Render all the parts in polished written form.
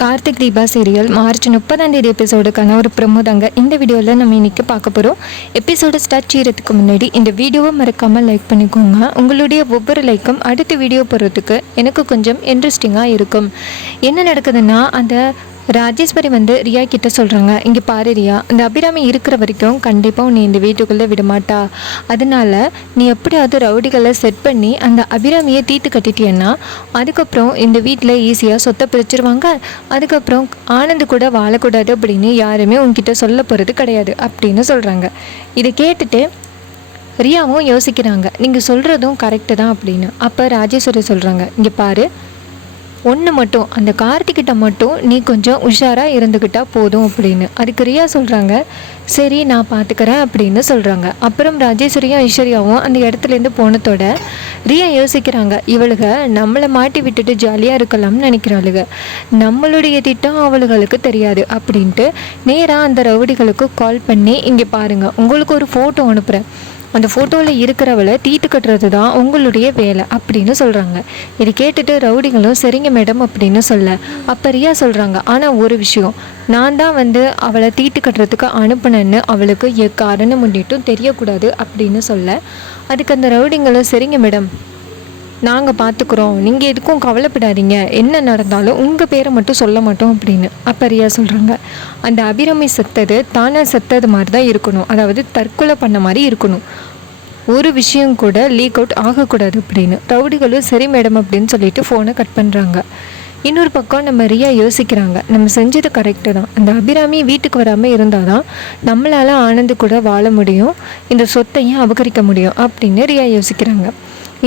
Karthik Deepa serial March 30 எபிசோடுக்கான ஒரு promo தாங்க இந்த வீடியோவில் நம்ம இன்றைக்கி பார்க்க போகிறோம். எபிசோடு ஸ்டார்ட் செய்கிறதுக்கு முன்னாடி இந்த வீடியோவை மறக்காமல் லைக் பண்ணிக்கோங்க. உங்களுடைய ஒவ்வொரு லைக்கும் அடுத்த வீடியோ போடுறதுக்கு எனக்கு கொஞ்சம் இன்ட்ரெஸ்டிங்காக இருக்கும். என்ன நடக்குதுன்னா, அந்த ராஜேஸ்வரி ரியா கிட்ட சொல்கிறாங்க, இங்கே பாரு ரியா, இந்த அபிராமி இருக்கிற வரைக்கும் கண்டிப்பாக நீ இந்த வீட்டுக்குள்ளே விடமாட்டா. அதனால நீ எப்படியாவது ரவுடிகளை செட் பண்ணி அந்த அபிராமியை தீர்த்து கட்டிட்டியன்னா அதுக்கப்புறம் இந்த வீட்டில் ஈஸியாக சொத்தை பிரிச்சிருவாங்க. அதுக்கப்புறம் ஆனந்து கூட வாழக்கூடாது அப்படின்னு யாருமே உன்கிட்ட சொல்ல போகிறது கிடையாது அப்படின்னு சொல்கிறாங்க. இதை கேட்டுட்டு ரியாவும் யோசிக்கிறாங்க, நீங்கள் சொல்கிறதும் கரெக்டு தான் அப்படின்னு. அப்போ ராஜேஸ்வரி சொல்கிறாங்க, இங்கே பாரு, ஒன்று மட்டும் அந்த கார்த்திகிட்ட மட்டும் நீ கொஞ்சம் உஷாராக இருந்துக்கிட்டால் போதும் அப்படின்னு. அதுக்கு ரியா சொல்கிறாங்க, சரி நான் பார்த்துக்கிறேன் அப்படின்னு சொல்கிறாங்க. அப்புறம் ராஜேஸ்வரியும் ஐஸ்வர்யாவும் அந்த இடத்துலேருந்து போனதோட ரியா யோசிக்கிறாங்க, இவளுக நம்மளை மாட்டி விட்டுட்டு ஜாலியாக இருக்கலாம்னு நினைக்கிறாளுங்க, நம்மளுடைய திட்டம் அவளுகளுக்கு தெரியாது அப்படின்ட்டு நேராக அந்த ரவுடிகளுக்கு கால் பண்ணி, இங்கே பாருங்கள், உங்களுக்கு ஒரு ஃபோட்டோ அனுப்புகிறேன், அந்த ஃபோட்டோவில் இருக்கிறவளை தீட்டு கட்டுறது தான் உங்களுடைய வேலை அப்படின்னு சொல்கிறாங்க. இது கேட்டுட்டு ரவுடிகளும் சரிங்க மேடம் அப்படின்னு சொல்ல, அப்போ ரியா சொல்கிறாங்க, ஆனால் ஒரு விஷயம், நான் தான் அவளை தீட்டு கட்டுறதுக்கு அனுப்புனேன்னு அவளுக்கு எக்காரணம் முன்னிட்டும் தெரியக்கூடாது அப்படின்னு சொல்ல, அதுக்கு அந்த ரவுடிங்களும் சரிங்க மேடம், நாங்கள் பார்த்துக்குறோம், நீங்கள் எதுக்கும் கவலைப்படாதீங்க, என்ன நடந்தாலும் உங்கள் பேரை மட்டும் சொல்ல மாட்டோம் அப்படின்னு. அப்போ ரியா சொல்கிறாங்க, அந்த அபிராமி செத்தது தானே செத்தது மாதிரி தான் இருக்கணும், அதாவது தற்கொலை பண்ண மாதிரி இருக்கணும், ஒரு விஷயம் கூட லீக் அவுட் ஆகக்கூடாது அப்படின்னு. ரவுடிகளும் சரி மேடம் அப்படின்னு சொல்லிட்டு ஃபோனை கட் பண்ணுறாங்க. இன்னொரு பக்கம் நம்ம ரியா யோசிக்கிறாங்க, நம்ம செஞ்சது கரெக்டு தான், அந்த அபிராமி வீட்டுக்கு வராமல் இருந்தால் தான் நம்மளால் ஆனந்து கூட வாழ முடியும், இந்த சொத்தையும் அபகரிக்க முடியும் அப்படின்னு ரியா யோசிக்கிறாங்க.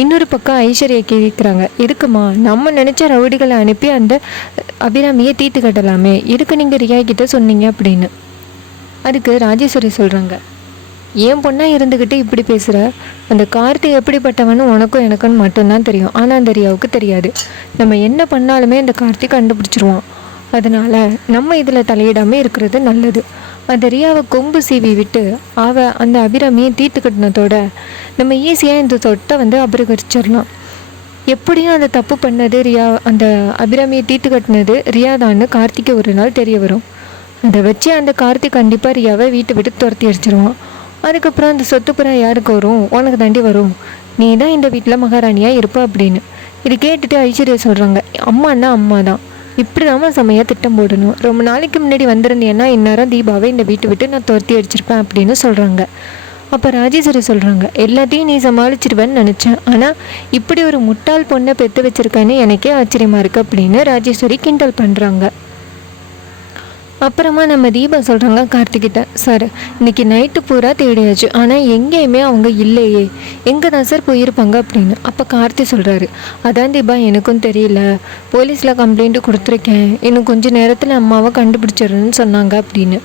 இன்னொரு பக்கம் ஐஸ்வர்யா கேட்குறாங்க, இருக்குமா நம்ம நினச்ச ரவுடிகளை அனுப்பி அந்த அபிராமியை தீர்த்து கட்டலாமே, இதுக்கு நீங்கள் ரியா கிட்ட சொன்னீங்க அப்படின்னு. அதுக்கு ராஜேஸ்வரி சொல்கிறாங்க, ஏன் பொண்ணாக இருந்துக்கிட்டு இப்படி பேசுகிற, அந்த கார்த்தி எப்படிப்பட்டவனு உனக்கும் எனக்குன்னு மட்டும்தான் தெரியும், ஆனால் அந்த ரியாவுக்கு தெரியாது, நம்ம என்ன பண்ணாலுமே அந்த கார்த்தி கண்டுபிடிச்சிருவான், அதனால் நம்ம இதில் தலையிடாமல் இருக்கிறது நல்லது. அந்த ரியாவை கொம்பு சீவி விட்டு அந்த அபிராமியை தீர்த்து கட்டினதோட நம்ம ஈஸியாக இந்த சொட்டை அபகரிச்சிடலாம். எப்படியும் அந்த தப்பு பண்ணது ரியா, அந்த அபிராமியை தீர்த்து கட்டினது ரியா தான்னு கார்த்திக்கு ஒரு நாள் தெரிய வரும். அதை வச்சு அந்த கார்த்திக் கண்டிப்பாக ரியாவை வீட்டை விட்டு துரத்தி அடிச்சிருவான். அதுக்கப்புறம் அந்த சொத்து புறா யாருக்கு வரும், உனக்கு தாண்டி வரும், நீ தான் இந்த வீட்டில் மகாராணியாக இருப்ப அப்படின்னு. இது கேட்டுட்டு ஐஸ்வர்யா சொல்கிறாங்க, அம்மானா அம்மா தான், இப்படி தான் செம்மையாக திட்டம் போடணும், ரொம்ப நாளைக்கு முன்னாடி வந்திருந்தேன்னா இந்நேரம் தீபாவை இந்த வீட்டை விட்டு நான் துரத்தி அடிச்சிருப்பேன் அப்படின்னு சொல்கிறாங்க. அப்போ ராஜேஸ்வரி சொல்கிறாங்க, எல்லாத்தையும் நீ சமாளிச்சிருவேன்னு நினச்சேன், ஆனால் இப்படி ஒரு முட்டாள் பொண்ணை பெற்று வச்சுருக்கேன்னு எனக்கே ஆச்சரியமாக இருக்குது அப்படின்னு ராஜேஸ்வரி கிண்டல் பண்ணுறாங்க. அப்புறமா நம்ம தீபா சொல்கிறாங்க கார்த்திகிட்ட, சார் இன்றைக்கி நைட்டு பூரா தேடியாச்சு, ஆனால் எங்கேயுமே அவங்க இல்லையே, எங்கே தான் சார் போயிருப்பாங்க அப்படின்னு. அப்போ கார்த்தி சொல்கிறாரு, அதான் தீபா எனக்கும் தெரியல, போலீஸில் கம்ப்ளைண்ட்டு கொடுத்துருக்கேன், இன்னும் கொஞ்சம் நேரத்தில் அம்மாவை கண்டுபிடிச்சிடுறேன்னு சொன்னாங்க அப்படின்னு.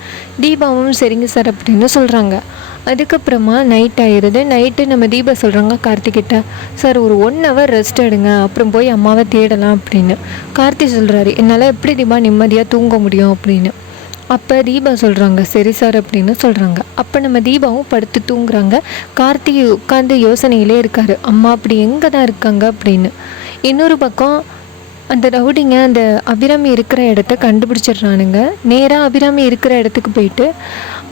தீபாவும் சரிங்க சார் அப்படின்னு சொல்கிறாங்க. அதுக்கப்புறமா நைட் ஆயிடுது. நைட்டு நம்ம தீபா சொல்கிறாங்க கார்த்திகிட்ட, சார் ஒரு 1 hour ரெஸ்ட் எடுங்க, அப்புறம் போய் அம்மாவை தேடலாம் அப்படின்னு. கார்த்தி சொல்கிறாரு, என்னால் எப்படி தீபா நிம்மதியாக தூங்க முடியும் அப்படின்னு. அப்போ தீபா சொல்கிறாங்க, சரி சார் அப்படின்னு சொல்கிறாங்க. அப்போ நம்ம தீபாவும் படுத்து தூங்குறாங்க. கார்த்தி உட்காந்து யோசனையிலே இருக்கார், அம்மா அப்படி எங்கே தான் இருக்காங்க அப்படின்னு. இன்னொரு பக்கம் அந்த ரவுடிங்க அந்த அபிராமி இருக்கிற இடத்த கண்டுபிடிச்சிடுறானுங்க. நேராக அபிராமி இருக்கிற இடத்துக்கு போயிட்டு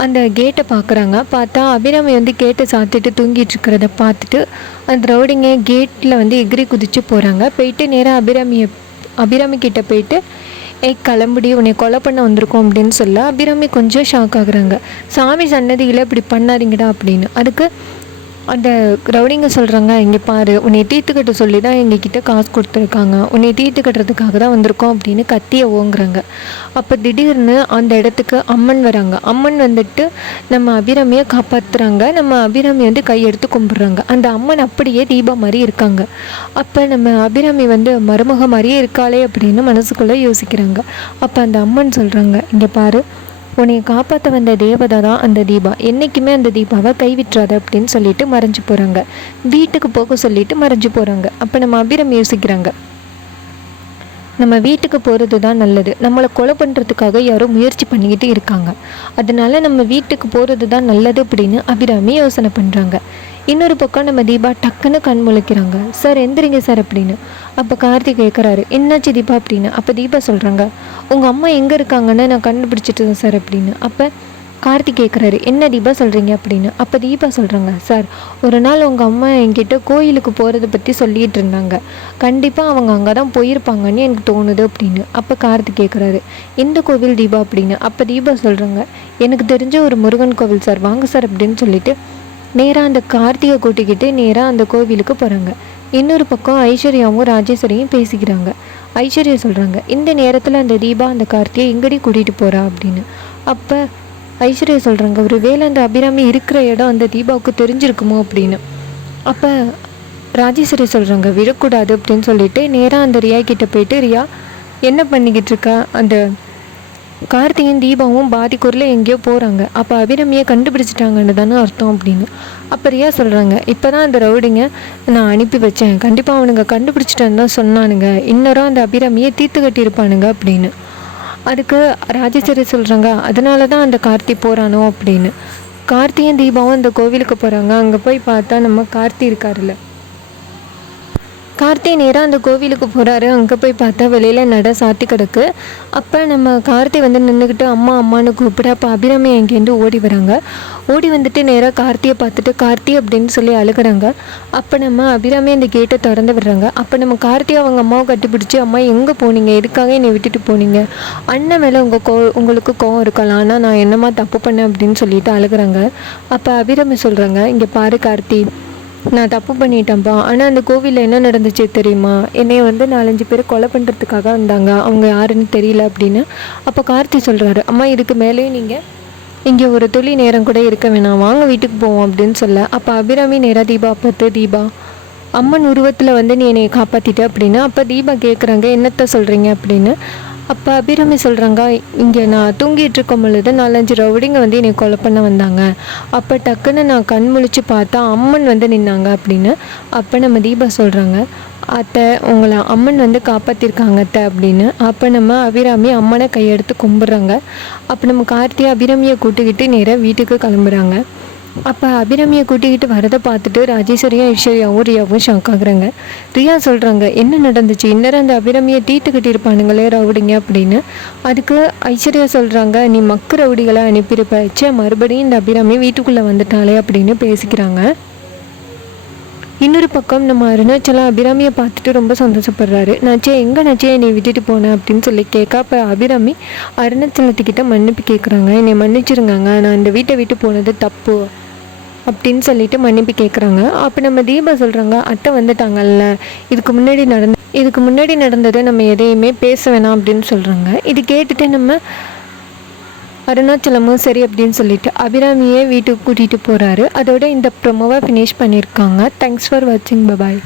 அந்த கேட்டை பார்க்குறாங்க. பார்த்தா அபிராமி கேட்டை சாத்திட்டு தூங்கிட்டு இருக்கிறத பார்த்துட்டு அந்த ரவுடிங்க கேட்டில் எகிரி குதிச்சு போகிறாங்க. போயிட்டு நேராக அபிராமி கிட்ட போயிட்டு, கிளம்புடி, உன்னை கொலை பண்ண வந்திருக்கோம் அப்படின்னு சொல்ல அபிராமி கொஞ்சம் ஷாக் ஆகுறாங்க. சாமி சன்னதியில் இப்படி பண்ணாதீங்கடா அப்படின்னு. அதுக்கு அந்த ரவுடிங்க சொல்கிறாங்க, இங்கே பாரு, உன்னை தீர்த்துக்கட்ட சொல்லி தான் எங்ககிட்ட காசு கொடுத்துருக்காங்க, உன்னை தீர்த்து கட்டுறதுக்காக தான் வந்திருக்கோம் அப்படின்னு கத்தியை ஓங்குறாங்க. அப்போ திடீர்னு அந்த இடத்துக்கு அம்மன் வராங்க. அம்மன் நம்ம அபிராமியை காப்பாற்றுறாங்க. நம்ம அபிராமி கையெடுத்து கும்பிட்றாங்க. அந்த அம்மன் அப்படியே தீபா மாதிரி இருக்காங்க. அப்போ நம்ம அபிராமி மருமக மாதிரியே இருக்காளே அப்படின்னு மனசுக்குள்ளே யோசிக்கிறாங்க. அப்போ அந்த அம்மன் சொல்கிறாங்க, இங்கே பாரு, உன்னை காப்பாற்ற வந்த தேவதை தான் அந்த தீபா, என்றைக்குமே அந்த தீபாவை கைவிட்டுறாத அப்படின்னு சொல்லிட்டு மறைஞ்சு போகிறாங்க. வீட்டுக்கு போக சொல்லிட்டு மறைஞ்சு போகிறாங்க. அப்போ நம்ம அபிராமி யோசிக்கிறாங்க, நம்ம வீட்டுக்கு போகிறது தான் நல்லது, நம்மளை கொலை பண்ணுறதுக்காக யாரோ முயற்சி பண்ணிக்கிட்டு இருக்காங்க, அதனால நம்ம வீட்டுக்கு போகிறது தான் நல்லது அப்படின்னு அபிராமி யோசனை பண்ணுறாங்க. இன்னொரு பக்கம் நம்ம தீபா டக்குன்னு கண் முழிக்கிறாங்க. சார் எந்திரிங்க சார் அப்படின்னு. அப்போ கார்த்திக் கேட்குறாரு, என்னாச்சு தீபா அப்படின்னு. அப்போ தீபா சொல்கிறாங்க, உங்கள் அம்மா எங்கே இருக்காங்கன்னு நான் கண்டுபிடிச்சிட்டேன் சார் அப்படின்னு. அப்போ கார்த்திக் கேட்குறாரு, என்ன தீபா சொல்கிறீங்க அப்படின்னு. அப்போ தீபா சொல்கிறாங்க, சார் ஒரு நாள் உங்கள் அம்மா என்கிட்ட கோயிலுக்கு போகிறத பற்றி சொல்லிகிட்டு இருந்தாங்க. கண்டிப்பாக அவங்க அங்கே தான் போயிருப்பாங்கன்னு எனக்கு தோணுது அப்படின்னு. அப்போ கார்த்திக் கேட்குறாரு, எந்த கோவில் தீபா அப்படின்னு. அப்போ தீபா சொல்கிறாங்க, எனக்கு தெரிஞ்ச ஒரு முருகன் கோவில் சார், வாங்க சார் அப்படின்னு சொல்லிட்டு நேராக அந்த கார்த்திகை கூட்டிக்கிட்டு நேராக அந்த கோவிலுக்கு போகிறாங்க. இன்னொரு பக்கம் ஐஸ்வர்யாவும் ராஜேஸ்வரியும் பேசிக்கிறாங்க. ஐஸ்வர்யா சொல்கிறாங்க, இந்த நேரத்தில் அந்த தீபா அந்த கார்த்தியை எங்கடி கூட்டிகிட்டு போகிறா அப்படின்னு. அப்போ ஐஸ்வர்யா சொல்கிறாங்க, ஒரு வேளை அந்த அபிராமி இருக்கிற இடம் அந்த தீபாவுக்கு தெரிஞ்சிருக்குமோ அப்படின்னு. அப்போ ராஜேஸ்வரி சொல்கிறாங்க, விடக்கூடாது அப்படின்னு சொல்லிட்டு நேராக அந்த ரியா கிட்டே போயிட்டு, ரியா என்ன பண்ணிக்கிட்டு இருக்கா, அந்த கார்த்திகையும் தீபாவும் பாதிக்குரில் எங்கேயோ போகிறாங்க, அப்போ அபிராமியை கண்டுபிடிச்சிட்டாங்கன்னு தானே அர்த்தம் அப்படின்னு. அப்போ ரியா சொல்கிறாங்க, இப்போ தான் அந்த ரவுடிங்க நான் அனுப்பி வச்சேன், கண்டிப்பாக அவனுங்க கண்டுபிடிச்சிட்டேன்னு தான் சொன்னானுங்க, இன்னொரும் அந்த அபிராமியை தீர்த்து கட்டியிருப்பானுங்க அப்படின்னு. அதுக்கு ராஜேஸ்வரி சொல்கிறாங்க, அதனால தான் அந்த கார்த்தி போகிறானோ அப்படின்னு. கார்த்தியும் தீபாவும் அந்த கோவிலுக்கு போகிறாங்க. அங்கே போய் பார்த்தா நம்ம கார்த்தி இருக்காருல்ல, கார்த்தி நேராக அந்த கோவிலுக்கு போகிறாரு. அங்கே போய் பார்த்தா வெளியில் நட சாத்தி கிடக்கு. அப்போ நம்ம கார்த்தி வந்து நின்றுக்கிட்டு அம்மா அம்மானு கூப்பிட, அப்போ அபிராமி எங்கேருந்து ஓடி வராங்க. ஓடி வந்துட்டு நேராக கார்த்தியை பார்த்துட்டு கார்த்தி அப்படின்னு சொல்லி அழுகிறாங்க. அப்போ நம்ம அபிராமி அந்த கேட்டை திறந்து விடுறாங்க. அப்போ நம்ம கார்த்தி அவங்க அம்மாவை கட்டிப்பிடிச்சி, அம்மா எங்கே போனீங்க, எதுக்காக என்னை விட்டுட்டு போனீங்க, அண்ணன் மேலே உங்களுக்கு கோவம் இருக்கலாம், ஆனால் நான் என்னம்மா தப்பு பண்ணேன் அப்படின்னு சொல்லிட்டு அழுகிறாங்க. அப்போ அபிராமி சொல்கிறாங்க, இங்கே பாரு கார்த்தி, நான் தப்பு பண்ணிட்டேன்ப்பா, ஆனால் அந்த கோவிலில் என்ன நடந்துச்சு தெரியுமா, என்னை வந்து 4-5 பேர் கொலை பண்ணுறதுக்காக வந்தாங்க, அவங்க யாருன்னு தெரியல அப்படின்னு. அப்போ கார்த்தி சொல்கிறாரு, அம்மா இதுக்கு மேலேயும் நீங்கள் இங்கே ஒரு துளி நேரம் கூட இருக்க வேணாம், வாங்க வீட்டுக்கு போவோம் அப்படின்னு சொல்ல. அப்போ அபிராமி நேராக தீபா பார்த்து, தீபா அம்மன் உருவத்தில் வந்து நீ என்னை காப்பாற்றிட்ட அப்படின்னு. அப்போ தீபா கேட்குறாங்க, என்னத்தை சொல்கிறீங்க அப்படின்னு. அப்போ அபிராமி சொல்கிறாங்க, இங்கே நான் தூங்கிட்டு இருக்கும் பொழுது 4-5 ரவுடிங்க வந்து என்னை கொலை பண்ண வந்தாங்க, அப்போ டக்குன்னு நான் கண் முழிச்சு பார்த்தா அம்மன் வந்து நின்னாங்க அப்படின்னு. அப்போ நம்ம தீபா சொல்கிறாங்க, அத்தை உங்களை அம்மன் வந்து காப்பாற்றிருக்காங்க அத்தை அப்படின்னு. அப்போ நம்ம அபிராமி அம்மனை கையெடுத்து கும்பிட்றாங்க. அப்போ நம்ம கார்த்திகை அபிராமியை கூட்டிக்கிட்டு நேராக வீட்டுக்கு கிளம்புறாங்க. அப்போ அபிராமியை கூட்டிக்கிட்டு வரதை பார்த்துட்டு ராஜேஸ்வரியும் ஐஸ்வர்யாவும் ரியாவும் ஷாக் ஆகுறாங்க. ரியா சொல்கிறாங்க, என்ன நடந்துச்சு, இன்னும் அந்த அபிராமியை தீட்டு கட்டியிருப்பானுங்களே ரவுடிங்க அப்படின்னு. அதுக்கு ஐஸ்வர்யா சொல்கிறாங்க, நீ மக்கு ரவுடிகளை அனுப்பியிருப்ப, மறுபடியும் இந்த அபிராமி வீட்டுக்குள்ளே வந்துட்டாலே அப்படின்னு பேசிக்கிறாங்க. இன்னொரு பக்கம் நம்ம அருணாச்சலம் அபிராமியை பார்த்துட்டு ரொம்ப சந்தோஷப்படுறாரு. நச்சே எங்கே நச்சே என்னை விட்டுட்டு போனேன் அப்படின்னு சொல்லி கேட்க, அப்போ அபிராமி அருணாச்சலத்துக்கிட்ட மன்னிப்பு கேட்குறாங்க, என்னை மன்னிச்சிருங்காங்க, நான் இந்த வீட்டை விட்டு போனது தப்பு அப்படின்னு சொல்லிட்டு மன்னிப்பு கேட்குறாங்க. அப்போ நம்ம தீபா சொல்கிறாங்க, அத்தை வந்துட்டாங்கல்ல, இதுக்கு முன்னாடி நடந்ததை நம்ம எதையுமே பேச வேணாம் அப்படின்னு சொல்கிறாங்க. இது கேட்டுட்டு நம்ம அருணாச்சலமும் சரி அப்படின்னு சொல்லிட்டு அபிராமியே வீட்டுக்கு கூட்டிகிட்டு போகிறாரு. அதோட இந்த ப்ரோமோவை ஃபினிஷ் பண்ணியிருக்காங்க. தேங்க்ஸ் ஃபார் வாட்சிங், பபாய்.